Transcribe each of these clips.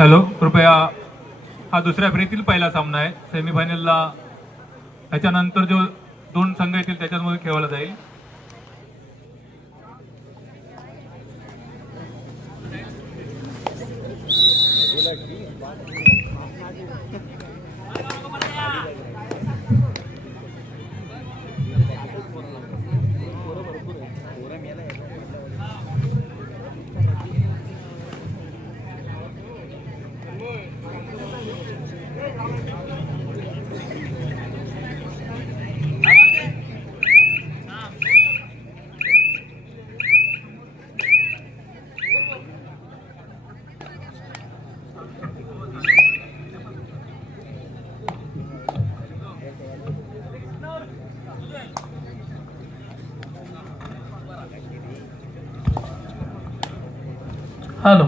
Hello, कृपया हा दुसऱ्या फेरीतील पहिला सामना आहे. सेमीफायनलला त्याच्यानंतर जो दोन संघ येतील त्याच्यामध्ये खेळवला जाईल. हॅलो,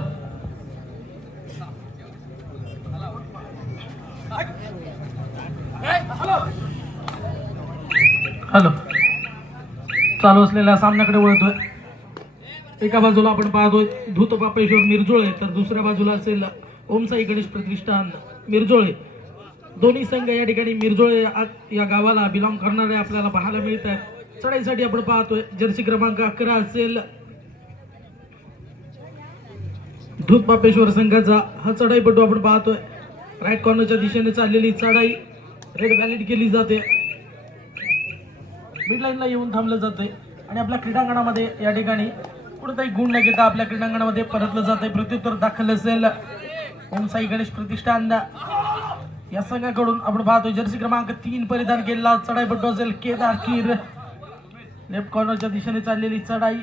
हॅलो, चालू असलेल्या सामन्याकडे वळतोय. एका बाजूला आपण पाहतोय धूत पापेश्वर मिरजोळे, तर दुसऱ्या बाजूला असेल ओमसाई गणेश प्रतिष्ठान मिरजोळे. दोन्ही संघ या ठिकाणी मिरजोळे या गावाला बिलॉंग करणारे आपल्याला पाहायला मिळत आहेत. चढाईसाठी आपण पाहतोय जर्सी क्रमांक 11 असेल धूत पापेश्वर संघाचा. हा चढाईपटू आपण पाहतोय राईट कॉर्नरच्या दिशेने चाललेली चढाई रेड व्हॅलिड केली जाते. मिड लाईनला येऊन थांबलं जाते आणि आपल्या क्रीडांगणामध्ये या ठिकाणी कोणताही गुण न घेता आपल्या क्रीडांगणामध्ये परतलं जाते. प्रत्युत्तर दाखल असेल ओमसाई गणेश प्रतिष्ठान या संघाकडून. आपण पाहतोय जर्सी क्रमांक 3 परिधान केलेला चढाईपटू असेल केदार कीर. लेफ्ट कॉर्नरच्या दिशेने चाललेली चढाई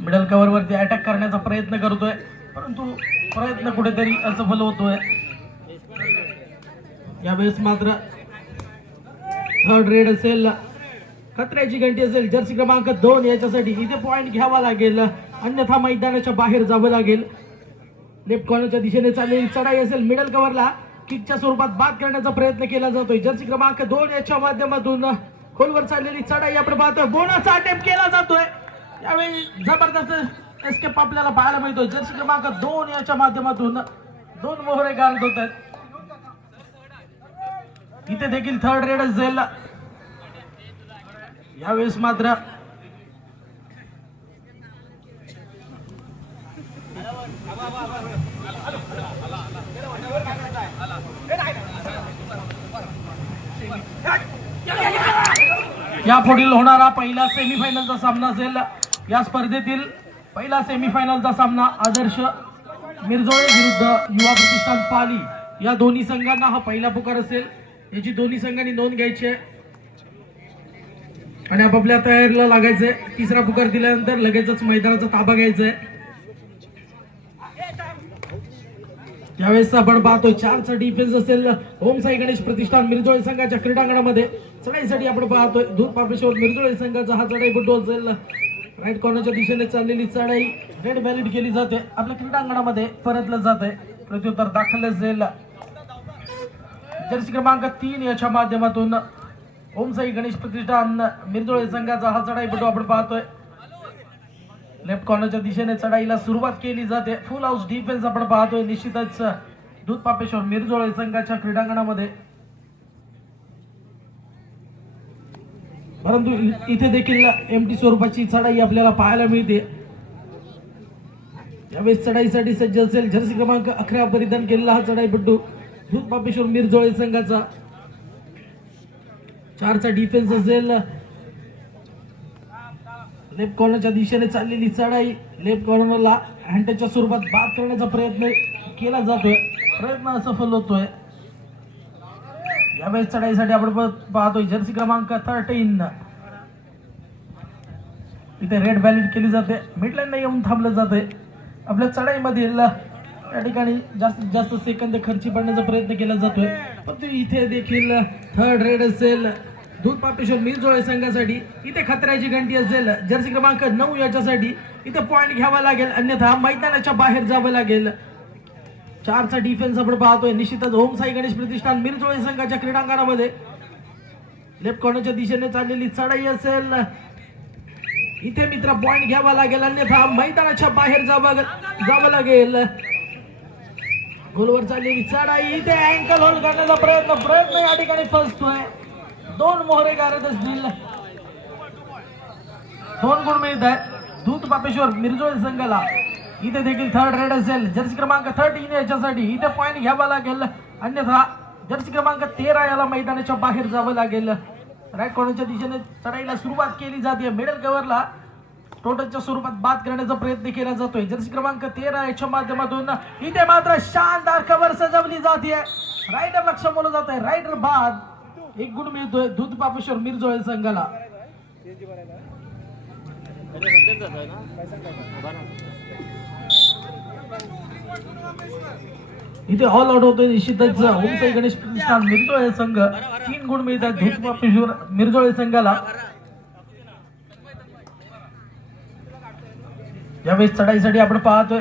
मिडल कव्हर वरती अटॅक करण्याचा प्रयत्न करतोय, परंतु प्रयत्न कुठेतरी असफल होतोय. यावेळेस मात्र थर्ड रेड असेल, खतऱ्याची घंटी असेल जर्सी क्रमांक 2 याच्यासाठी. इथे पॉइंट घ्यावा लागेल, अन्यथा मैदानाच्या बाहेर जावं लागेल. लेफ्ट कॉर्नरच्या दिशेने चाललेली चढाई असेल मिडल कव्हरला किकच्या स्वरूपात बाद करण्याचा प्रयत्न केला जातोय. जर्सी क्रमांक 2 याच्या माध्यमातून खोलवर चाललेली चढाई आपण पाहतोय. बोनसचा अटेम्प्ट केला जातोय. यावेळी जबरदस्त एस्केप आपल्याला पाहायला मिळतो. जर्सी क्रमांक 2 याच्या माध्यमातून 2 मोहरे गार्ड होत आहेत. इथे देखील थर्ड रेड असेल. यावेळेस मात्र यापुढील होणारा पहिला सेमीफायनलचा सामना असेल. या स्पर्धेतील पहिला सेमीफायनलचा सामना आदर्श मिरजोळे विरुद्ध युवा प्रतिष्ठान पाली या दोन्ही संघांना हा पहिला पुकार असेल. याची दोन्ही संघांनी नोंद घ्यायची आहे आणि आपापल्या तयारीला लागायचंय. तिसरा पुकार दिल्यानंतर लगेचच मैदानाचा ताबा घ्यायचा आहे. यावेळेस आपण पाहतोय 4चा डिफेन्स असेल ओमसाई गणेश प्रतिष्ठान मिरजोळे संघाच्या क्रीडांगणामध्ये. चढाईसाठी आपण पाहतोय धूत पापेश्वर मिरजोळे संघाचा हा चढाईपटू असेल. राईट कॉर्नरच्या दिशेने चाललेली चढाई रेड व्हॅलिड केली जाते. आपल्या क्रीडांगणामध्ये परतलं जाते. प्रत्युत्तर दाखल असेल जर्सी क्रमांक 3 याच्या माध्यमातून ओमसाई गणेश प्रतिष्ठान मिरजोळे संघाचा हा चढाईपटू आपण पाहतोय. लेफ्ट कॉर्नरच्या दिशेने चढाईला सुरुवात केली जाते. फुल हाऊस डिफेन्स आपण पाहतोय निश्चितच धूत पापेश्वर मिरजोळे संघाच्या क्रीडांगणामध्ये. परंतु इथे देखील एमटी स्वरूपाची चढाई आपल्याला पाहायला मिळते. यावेळेस चढाईसाठी सज्ज असेल जर्सी क्रमांक 11 परिधान केलेला हा चढाईपटू धूत पापेश्वर मिरजोळे संघाचा. 4चा डिफेन्स असेल. लेफ्ट कॉर्नरच्या दिशेने चाललेली चढाई लेफ्ट कॉर्नरला हँडच्या स्वरूपात बाद करण्याचा प्रयत्न केला जातोय, प्रयत्न असफल होतोय. यावेळेस चढाईसाठी आपण पाहतोय जर्सी क्रमांक 13 इथे रेड व्हॅलिड केली जाते. मिडलाईनला येऊन थांबलं जाते. आपल्या चढाईमधील या ठिकाणी जास्तीत जास्त सेकंद खर्ची पडण्याचा प्रयत्न केला जातोय. पण इथे देखील थर्ड रेड असेल धूत पापेश्वर मिरजोळे संघासाठी. इथे खतऱ्याची घंटी असेल जर्सी क्रमांक 9 याच्यासाठी. इथे पॉइंट घ्यावा लागेल, अन्यथा मैदानाच्या बाहेर जावं लागेल. 4चा डिफेन्स आपण पाहतोय निश्चितच ओमसाई गणेश प्रतिष्ठान मिरजोळे संघाच्या क्रीडांगणामध्ये. लेफ्ट कॉर्नरच्या दिशेने चाललेली चढाई असेल इथे मित्र पॉइंट घ्यावा लागेल, अन्यथा मैदानाच्या बाहेर जावं लागेल. गोलवर चाललेली चढाई, इथे अँकल होल्ड करण्याचा प्रयत्न या ठिकाणी फसतोय. 2 मोहरे गारत असतील. 2 गुण मिळत आहेत दूध पापेश्वर मिरजोळ संघाला. इथे देखील थर्ड रेड असेल जर्सी क्रमांक 13 याच्यासाठी. इथे पॉइंट घ्यावा लागेल, अन्यथा जर्सी क्रमांक 13 याला मैदानाच्या बाहेर जावं लागेल. राईट कॉर्नरच्या दिशेने चढाईला सुरुवात केली जाते. मिडल कव्हरला टोटलच्या स्वरूपात बाद करण्याचा प्रयत्न केला जातोय जर्सी क्रमांक 13 याच्या माध्यमातून. इथे मात्र शानदार कव्हर सजवली जाते. रायडर लक्ष बोललं जात आहे. रायडर बाद. 1 गुण मिळतोय दूध पापेश्वर मिरजोळ संघाला. इथे ऑल आउट होतोय निश्चितच ओमसाई गणेश प्रतिष्ठान मिरजोळ संघ. 3 गुण मिळतात दूध पापेश्वर मिरजोळ संघाला. यावेळेस चढाईसाठी आपण पाहतोय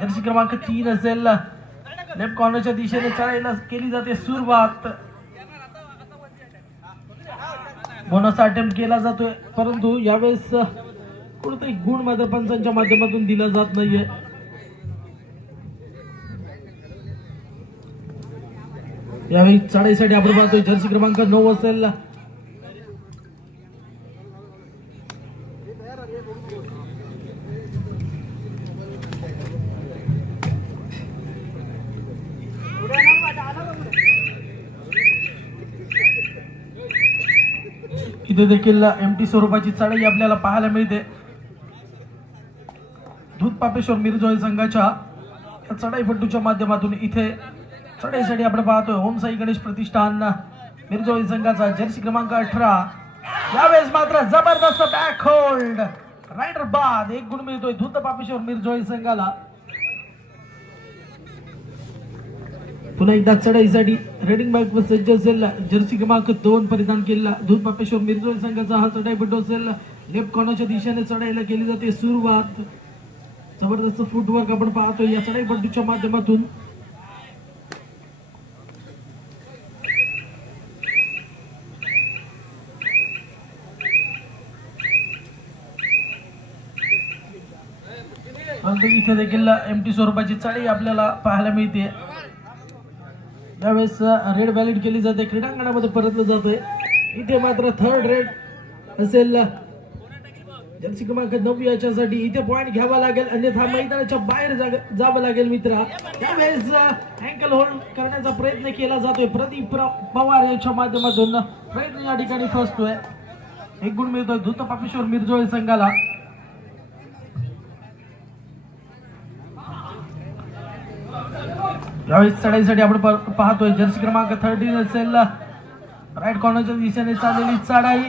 जर्सी क्रमांक 3 असेल लेफ्ट कॉर्नरच्या दिशेने चढाईला केली जाते सुरुवात. बोनस अटेम्प्ट केला जातोय, परंतु यावेळेस कोणताही गुण मात्र पंचांच्या माध्यमातून दिला जात नाहीये. यावेळी चढाईसाठी आपण पाहतोय जर्सी क्रमांक 9 असेल इथे देखील एमटी स्वरूपाची चढाई आपल्याला पाहायला मिळते दूध पापेश्वर मिरजोळ संघाच्या चढाईपट्टूच्या माध्यमातून. इथे चढाईसाठी आपण पाहतोय ओमसाई गणेश प्रतिष्ठान मिरजोळ संघाचा जर्सी क्रमांक 18. यावेळेस मात्र जबरदस्त बॅक होल्ड, रायडर बाद. 1 गुण मिळतोय दूध पापेश्वर मिरजोळ संघाला. पुन्हा एकदा चढाईसाठी रेडिंग बॅग व सज्ज असेल जर्सी क्रमांक 2 परिधान केलेला दूध पापेश्वर मिरजोळ संघाचा हा चढाईपट्टू असेल. लेफ्ट कॉर्नरच्या दिशेने चढाईला केली जाते सुरुवात. जबरदस्त फुटवर्क आपण पाहतोय या चढाईपट्टूच्या माध्यमातून. परंतु इथे देखील एमटी स्वरूपाची चढाई आपल्याला पाहायला मिळते. यावेळेस रेड व्हॅलिड केली जाते, क्रीडांगणामध्ये परतलं जातोय. इथे मात्र थर्ड रेड असेल जर्सी क्रमांक 9 याच्यासाठी. इथे पॉइंट घ्यावा लागेल, अन्यथा मैदानाच्या बाहेर जावं लागेल मित्रा. त्यावेळेस अँकल होल्ड करण्याचा प्रयत्न केला जातोय प्रदीप पवार यांच्या माध्यमातून. प्रयत्न या ठिकाणी फसतोय. 1 गुण मिळतोय दूध पापेश्वर मिरजोळ संघाला. यावेळेस चढाईसाठी आपण पाहतोय जर्सी क्रमांक 13 असेल राईट कॉर्नरच्या दिशेने चाललेली चढाई.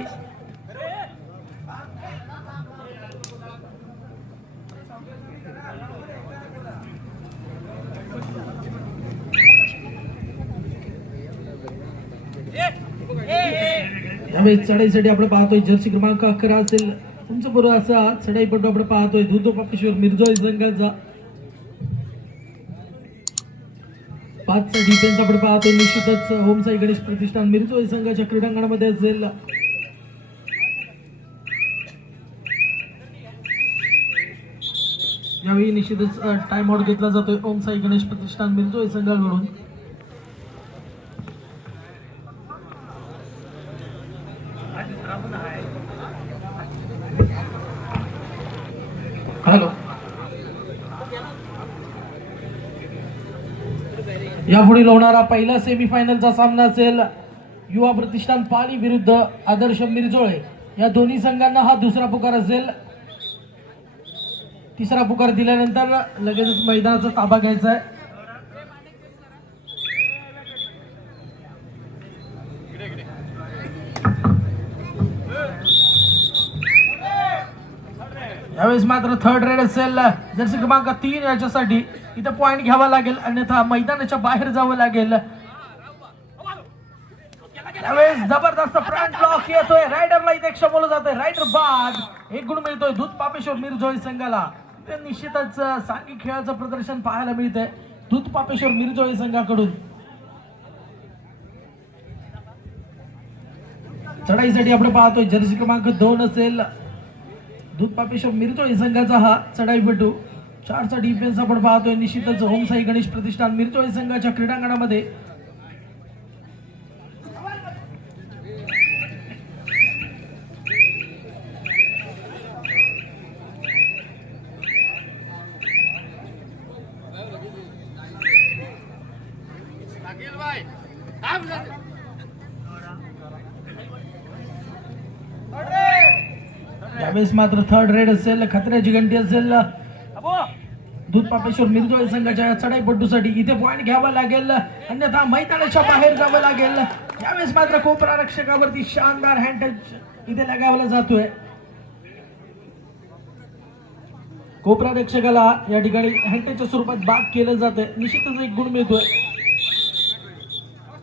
यावेळेस चढाईसाठी आपण पाहतोय जर्सी क्रमांक 11 असेल तुमचं बरोबर असा चढाईपट्टू आपण पाहतोय दूध पापेश्वर मिरजोळ संघाचा. 5चा डिफेन्स आपण पाहतोय निश्चितच ओमसाई गणेश प्रतिष्ठान मिरजोळ संघाच्या क्रीडांगणामध्ये असेल. यावेळी निश्चितच टाइम आउट घेतला जातोय ओमसाई गणेश प्रतिष्ठान मिरजोळ संघाकडून. हॅलो, यापुढील होणारा पहिला सेमीफायनलचा सामना असेल युवा प्रतिष्ठान पाली विरुद्ध आदर्श मिरजोळे. या दोन्ही संघांना हा दुसरा पुकार असेल. तिसरा पुकार दिल्यानंतर लगेचच मैदानाचा ताबा घ्यायचा आहे. यावेळेस मात्र थर्ड रेड असेल जर्सी क्रमांक 3 याच्यासाठी. इथे पॉइंट घ्यावा लागेल, अन्यथा मैदानाच्या बाहेर जावं लागेल. यावेळेस जबरदस्त फ्रंट ब्लॉक येतोय, रायडरला इथे क्षमवलं जातोय, रायडर बाद. 1 गुण मिळतोय दूध पापेश्वर मिरजोळ संघाला. ते निश्चितच सांघिक खेळाचं प्रदर्शन पाहायला मिळतंय दूध पापेश्वर मिरजोळ संघाकडून. चढाईसाठी आपण पाहतोय जर्सी क्रमांक 2 असेल दूध पापेश्वर मिरजोळी संघाचा हा चढाईपटू. 4चा डिफेन्स आपण पाहतोय. निश्चितच ओम साई गणेश प्रतिष्ठान मिरजोळी संघाच्या क्रीडांगणामध्ये यावेळेस मात्र थर्ड रेड असेल, खतऱ्याची घंटी असेल दूध पापेश्वर मिरजोळी संघाच्या चढाईपटूसाठी. इथे पॉइंट घ्यावा लागेल, अन्यथा मैदानाच्या बाहेर जावं लागेल. यावेळेस मात्र कोपरा रक्षकावरती शानदार हँड टच इथे लगावला जातोय. कोपरा रक्षकाला या ठिकाणी हँड टचच्या स्वरूपात बाद केलं जातंय. निश्चितच एक गुण मिळतोय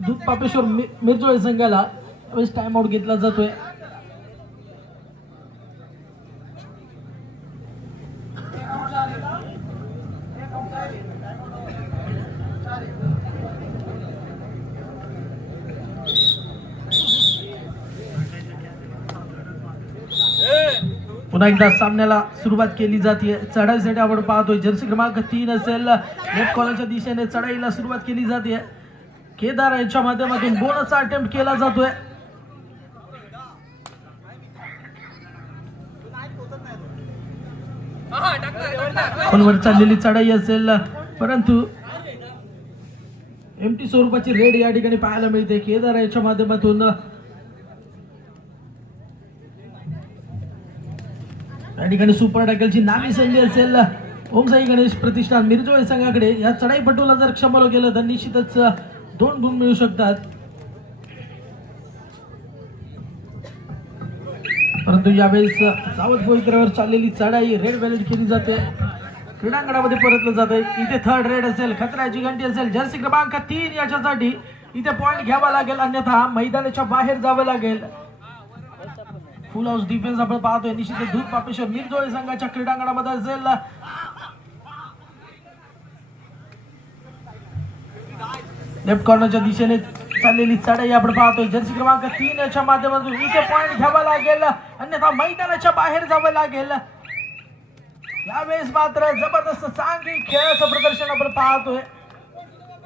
दूध पापेश्वर मिरजोळी संघाला. यावेळेस टाइम आउट घेतला जातोय. पुन्हा एकदा सामन्याला सुरुवात केली जाते. चढाईसाठी आपण पाहतोय जर्सी क्रमांक 3 असेल, लेफ्ट कॉर्नरच्या दिशेने चढाईला सुरुवात केली जाते. केदार यांच्या माध्यमातून बोनसचा अटेम्प्ट केला जातोय. खोलवर चाललेली चढाई असेल, परंतु एमटी स्वरूपाची रेड या ठिकाणी पाहायला मिळते. केदार यांच्या माध्यमातून या ठिकाणी सुपर टॅकलची नामी संधी असेल ओम साई गणेश प्रतिष्ठान मिरजोळी संघाकडे. या चढाईपटूला जर क्षमलो गेलं तर निश्चितच 2 गुण मिळू शकतात. परंतु यावेळेस सावध पवित्रावर चाललेली चढाई रेड व्हॅलिड केली जाते. क्रीडांगणामध्ये परतलं जाते. इथे थर्ड रेड असेल, खतऱ्याची घंटी असेल, जर्सी क्रमांक 3 याच्यासाठी इथे पॉइंट घ्यावा लागेल, अन्यथा मैदानाच्या बाहेर जावं लागेल. फुल हाऊस डिफेन्स आपण पाहतोय. निश्चित दूध पापेश्वर मिरजोळी संघाच्या क्रीडांगणामध्ये असेल. लेफ्ट कॉर्नरच्या दिशेने चाललेली चढाई आपण पाहतोय. जर्सी क्रमांक 3 याच्या माध्यमातून इथे पॉइंट घ्यावा लागेल, अन्यथा मैदानाच्या बाहेर जावं लागेल. यावेळेस मात्र जबरदस्त चांगली खेळाचं प्रदर्शन आपण पाहतोय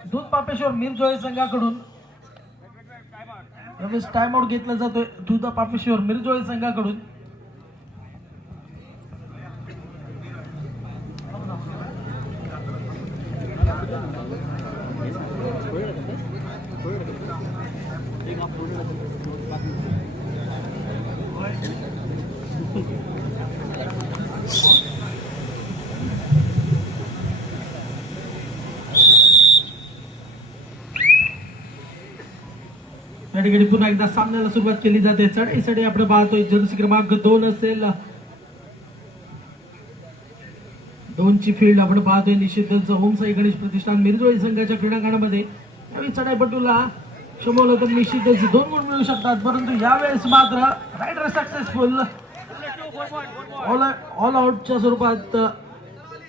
दूध पापेश्वर मिरजोळी संघाकडून. यावेळेस टाइम आउट घेतला जातोय दूध पापेश्वर मिरजोळी संघाकडून. या ठिकाणी पुन्हा एकदा सामन्याला सुरुवात केली जाते. चढाईसाठी आपण पाहतोय जर्सी क्रमांक 2 असेल, 2ची फील्ड आपण पाहतोय. निश्चितच ओम साई गणेश प्रतिष्ठान मिरजोळी संघाच्या क्रीडांगणामध्ये यावेळी चढाईपटूला क्षमवलं तर निश्चितच 2 गुण मिळू शकतात. परंतु यावेळेस मात्र रायडर सक्सेसफुल ऑल आउटच्या स्वरूपात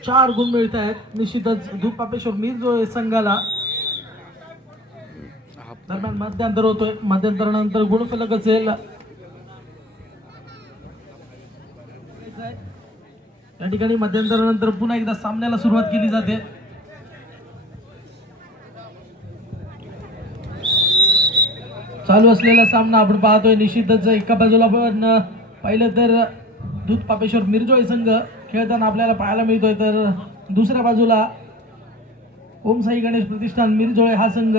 4 गुण मिळत आहेत. निश्चितच दूध पापेश्वर मिरजोळी संघाला. दरम्यान मध्यांतर होतोय. मध्यांतरानंतर गुणफलक असेल. या ठिकाणी मध्यंतरानंतर पुन्हा एकदा सामन्याला सुरुवात केली जाते. चालू असलेला सामना आपण पाहतोय. निश्चितच एका बाजूला आपण पाहिलं तर दूध पापेश्वर मिरजोळी संघ खेळताना आपल्याला पाहायला मिळतोय, तर दुसऱ्या बाजूला ओम साई गणेश प्रतिष्ठान मिरजोळे हा संघ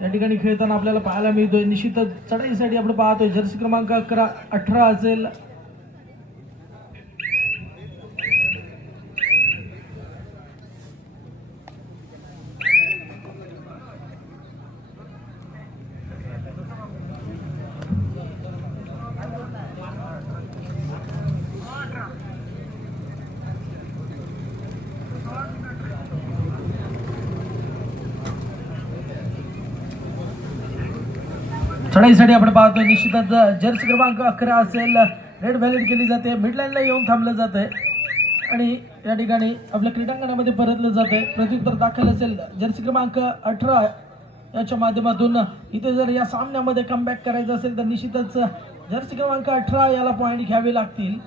या ठिकाणी खेळताना आपल्याला पाहायला मिळतोय. निश्चितच चढाईसाठी आपण पाहतोय जर्सी क्रमांक 18 असेल, चढाईसाठी आपण पाहतोय. निश्चितच जर्सी क्रमांक 11 असेल, रेड व्हॅलिड केली जाते. मिडलाईनला येऊन थांबलं जात आहे आणि या ठिकाणी आपल्या क्रीडांगणामध्ये परतलं जात आहे. प्रत्युत्तर दाखल असेल जर्सी क्रमांक 18 याच्या माध्यमातून. इथे जर या सामन्यामध्ये कमबॅक करायचं असेल तर निश्चितच जर्सी क्रमांक 18 याला पॉइंट घ्यावे लागतील.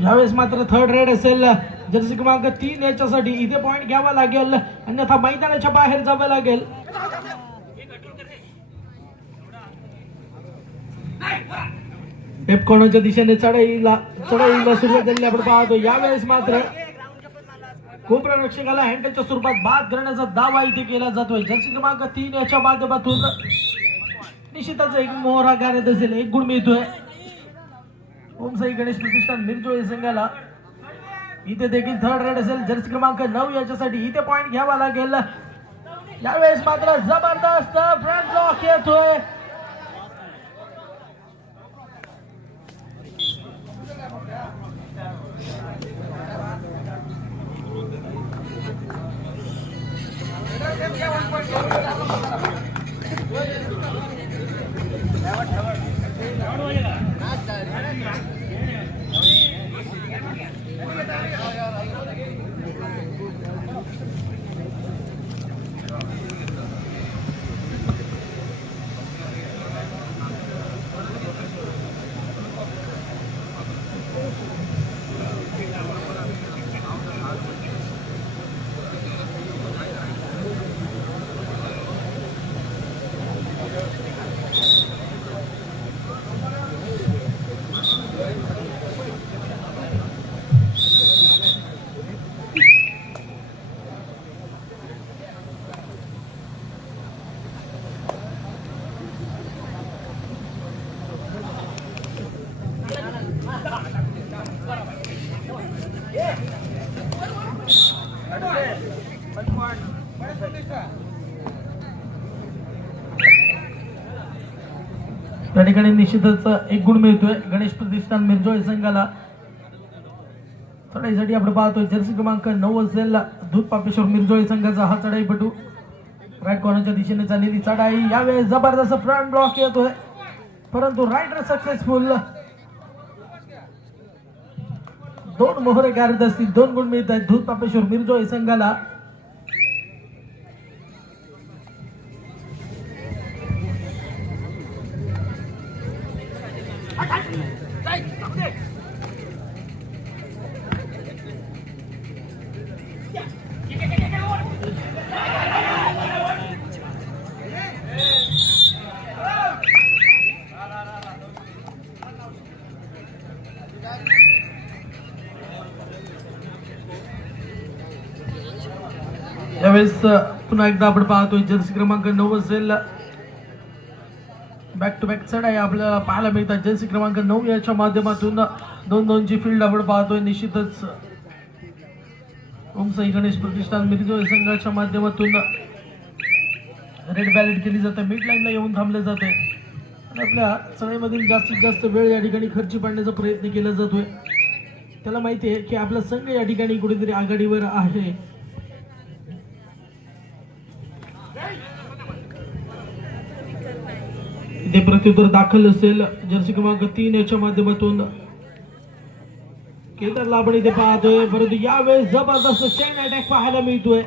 यावेळेस मात्र थर्ड रेड असेल जर्सी क्रमांक 3 याच्यासाठी इथे पॉइंट घ्यावा लागेल अन्यथा मैदानाच्या बाहेर जावं लागेल. एपकॉनच्या दिशेने चढाईला सुरुवात झाली आपण पाहतो. यावेळेस मात्र गोप्ररक्षकाला हँडच्या स्वरूपात बाद करण्याचा दावा इथे केला जातोय. जर्सी क्रमांक 3 याच्या माध्यमातून निश्चितच एक मोहरा गारत असेल, 1 गुण मिळतोय ओम साई गणेश प्रतिष्ठान मिरजोळे संघाला. इथे देखील थर्ड रेड असेल जर्सी क्रमांक 9 याच्यासाठी इथे पॉइंट घ्यावा लागेल. यावेळेस मात्र जबरदस्त फ्रंट ब्लॉक येतोय. त्या ठिकाणी निश्चितच 1 गुण मिळतोय गणेश प्रतिष्ठान मिरजोळे संघाला. चढाईसाठी आपण पाहतोय जर्सी क्रमांक 9 असेल दूध पापेश्वर मिरजोळे संघाचा हा चढाईपटू. राईट कॉर्नरच्या दिशेने चाललेली चढाई, यावेळेस जबरदस्त फ्रंट ब्लॉक येतोय परंतु रायडर सक्सेसफुल. 2 मोहरे गारत असतील, 2 गुण मिळत आहेत दूध पापेश्वर मिरजोळे संघाला. यावेळेस पुन्हा एकदा आपण पाहतोय जर्सी क्रमांक 9 असेल बॅक टू बॅक चढाई आपल्याला पाहायला मिळतात. जर्सी क्रमांक 9 याच्या माध्यमातून 2-2 ची फील्ड आपण पाहतोय. निश्चितच ओम साई गणेश प्रतिष्ठान मिरजोळे संघाच्या माध्यमातून रेड बॅलेट केली जाते, मिड लाईनला येऊन थांबले जाते आणि आपल्या चढाईमधील जास्तीत जास्त वेळ या ठिकाणी खर्ची पाडण्याचा प्रयत्न केला जातोय. त्याला माहिती आहे की आपला संघ या ठिकाणी कुठेतरी आघाडीवर आहे. इथे प्रत्युत्तर दाखल असेल जर्सी क्रमांक 3 याच्या माध्यमातून केदारला आपण इथे पाहतोय परंतु यावेळेस जबरदस्त चेन अटॅक पाहायला मिळतोय.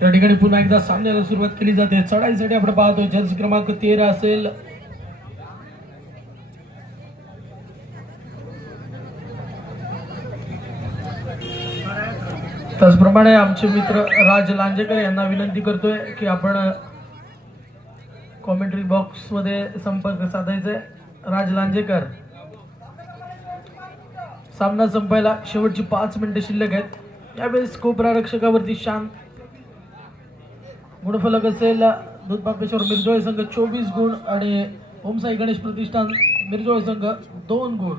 या ठिकाणी पुन्हा एकदा सामन्याला सुरुवात केली जाते. चढाईसाठी आपण पाहतोय जर्सी क्रमांक 13 असेल त्याचप्रमाणे आमचे मित्र राज लांजेकर यांना विनंती करतोय की आपण कॉमेंट्री बॉक्स मध्ये संपर्क साधायचा आहे. राज लांजेकर, सामना संपायला शेवटची 5 मिनिटे शिल्लक आहेत. यावेळेस कोबरा रक्षकावरती शांत गुणफलक असेल दूध पापेश्वर मिरजोळे संघ 24 गुण आणि ओमसाई गणेश प्रतिष्ठान मिरजोळे संघ 2 गुण.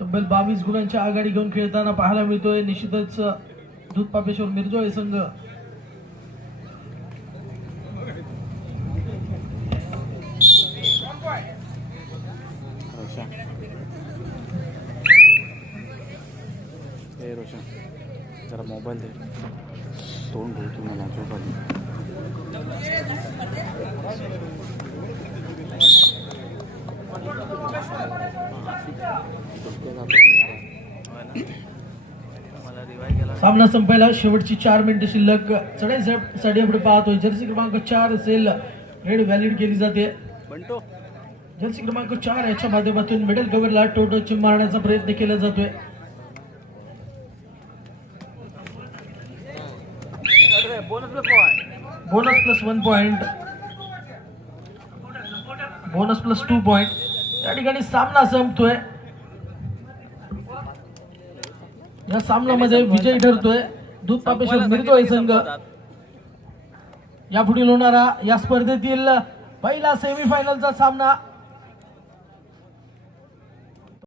तब्बल 22 गुणांची आघाडी घेऊन खेळताना पाहायला मिळतोय निश्चितच दूध पापेश्वर मिरजोळे संघ. रोशन जरा मोबाईल दे तोंड बोलतो मला चोपाली सामना संपायला शेवटची 4 मिनिटं शिल्लक. चढाईसाठी आपण पाहतोय जर्सी क्रमांक 4 असेल रेड व्हॅलिड केली जाते. जर्सी क्रमांक 4 याच्या माध्यमातून मिडल कव्हरला टोटल मारण्याचा प्रयत्न केला जातोय. Bonus plus 1 point, bonus plus 2 point. या ठिकाणी सामना संपतोय. या सामन्यामध्ये विजयी ठरतोय दूध पापेश्वर मिरजोळे संघ. यापुढील होणारा या स्पर्धेतील पहिला सेमीफायनलचा सामना